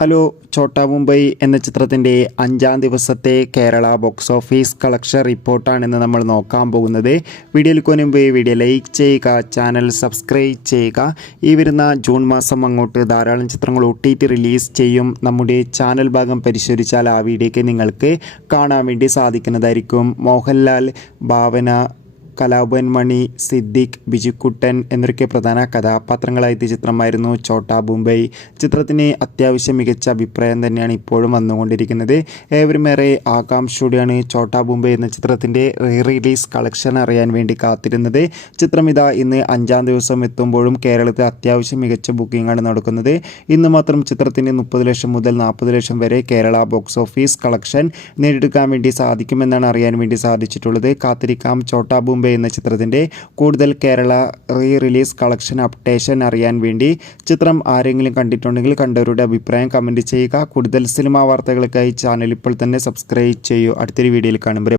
Hello, Chhota Mumbai എന്ന ചിത്രത്തിൻ്റെ 5-ാം ദിവസത്തെ കേരള ബോക്സ് ഓഫീസ് കളക്ഷൻ റിപ്പോർട്ടാണ് നമ്മൾ നോക്കാൻ പോകുന്നത്. വീഡിയോയിലേക്ക് മുൻപ് വീഡിയോ ലൈക്ക് ചെയ്യുക, ചാനൽ സബ്സ്ക്രൈബ് ചെയ്യുക. ഈ വരുന്ന ജൂൺ മാസം അങ്ങോട്ട് ധാരാളം ചിത്രങ്ങൾ OTT റിലീസ് ചെയ്യും. നമ്മുടെ ചാനൽ ഭാഗം പരിശോധിച്ചാൽ ആ വീഡിയോയ്ക്ക് നിങ്ങൾക്ക് കാണാൻ വേണ്ടി സാധിക്കുന്നതായിരിക്കും. മോഹൻലാൽ, ഭാവന, കലാഭവൻ മണി, സിദ്ദിഖ്, ബിജുക്കുട്ടൻ എന്നൊക്കെ പ്രധാന കഥാപാത്രങ്ങളായ ചിത്രമായിരുന്നു ഛോട്ടാ മുംബൈ. ചിത്രത്തിന് അത്യാവശ്യം മികച്ച അഭിപ്രായം തന്നെയാണ് ഇപ്പോഴും വന്നുകൊണ്ടിരിക്കുന്നത്. ഏവരുമേറെ ആകാംക്ഷയോടെയാണ് ഛോട്ടാ മുംബൈ എന്ന ചിത്രത്തിൻ്റെ റിലീസ് കളക്ഷൻ അറിയാൻ വേണ്ടി കാത്തിരുന്നത്. ചിത്രം ഇതാ ഇന്ന് 5-ാം ദിവസം എത്തുമ്പോഴും കേരളത്തിൽ അത്യാവശ്യം മികച്ച ബുക്കിംഗാണ് നടക്കുന്നത്. ഇന്ന് മാത്രം ചിത്രത്തിന് 30 ലക്ഷം മുതൽ 40 ലക്ഷം വരെ കേരള ബോക്സ് ഓഫീസ് കളക്ഷൻ നേടിയെടുക്കാൻ വേണ്ടി സാധിക്കുമെന്നാണ് അറിയാൻ വേണ്ടി സാധിച്ചിട്ടുള്ളത്. കാത്തിരിക്കാം. ഛോട്ടാ മുംബൈ എന്ന ചിത്രത്തിൻ്റെ കൂടുതൽ കേരള റിലീസ് കളക്ഷൻ അപ്ഡേഷൻ അറിയാൻ വേണ്ടി. ചിത്രം ആരെങ്കിലും കണ്ടിട്ടുണ്ടെങ്കിൽ കണ്ടവരുടെ അഭിപ്രായം കമൻറ്റ് ചെയ്യുക. കൂടുതൽ സിനിമാ വാർത്തകൾക്കായി ചാനൽ ഇപ്പോൾ തന്നെ സബ്സ്ക്രൈബ് ചെയ്യൂ. അടുത്തൊരു വീഡിയോയിൽ കാണുമ്പോൾ